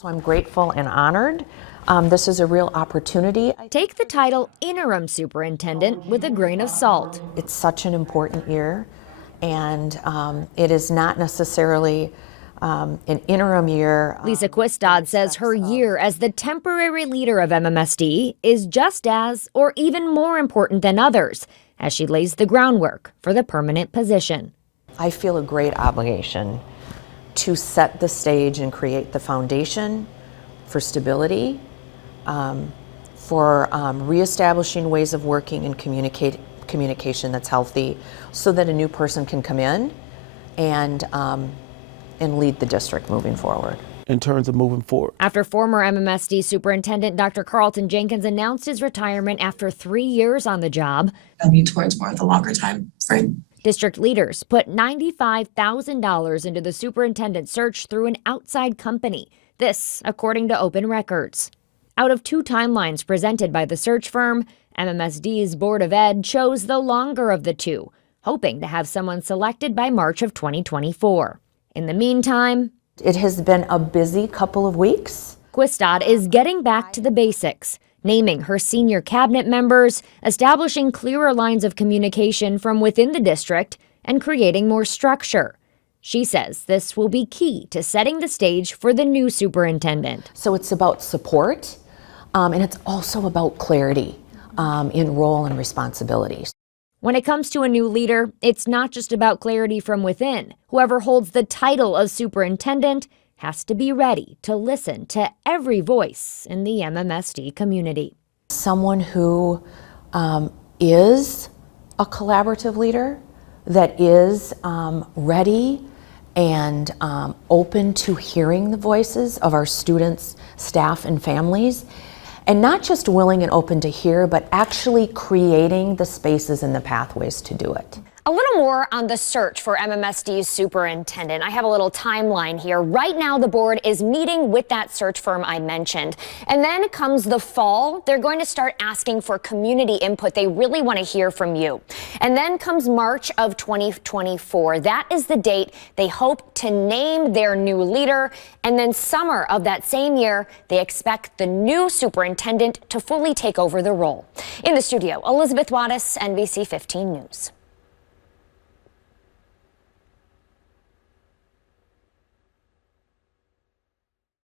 So I'm grateful and honored. This is a real opportunity. Take the title Interim Superintendent with a grain of salt. It's such an important year, and it is not necessarily an interim year. Lisa Kvistad says her year as the temporary leader of MMSD is just as, or even more important than others, as she lays the groundwork for the permanent position. I feel a great obligation to set the stage and create the foundation for stability, for reestablishing ways of working and communication that's healthy, so that a new person can come in and lead the district moving forward. In terms of moving forward. After former MMSD Superintendent Dr. Carlton Jenkins announced his retirement after 3 years on the job, moving towards more of the longer time frame. District leaders put $95,000 into the superintendent search through an outside company. This, according to open records. Out of 2 timelines presented by the search firm, MMSD's Board of Ed chose the longer of the 2, hoping to have someone selected by March of 2024. In the meantime, it has been a busy couple of weeks. Kvistad is getting back to the basics, naming her senior cabinet members, establishing clearer lines of communication from within the district, and creating more structure. She says this will be key to setting the stage for the new superintendent. So it's about support, and it's also about clarity in role and responsibilities. When it comes to a new leader, it's not just about clarity from within. Whoever holds the title of superintendent has to be ready to listen to every voice in the MMSD community. Someone who is a collaborative leader, that is ready and open to hearing the voices of our students, staff, and families, and not just willing and open to hear, but actually creating the spaces and the pathways to do it. A little more on the search for MMSD's superintendent. I have a little timeline here. Right now, the board is meeting with that search firm I mentioned. And then comes the fall. They're going to start asking for community input. They really want to hear from you. And then comes March of 2024. That is the date they hope to name their new leader. And then summer of that same year, they expect the new superintendent to fully take over the role. In the studio, Elizabeth Wattis, NBC 15 News.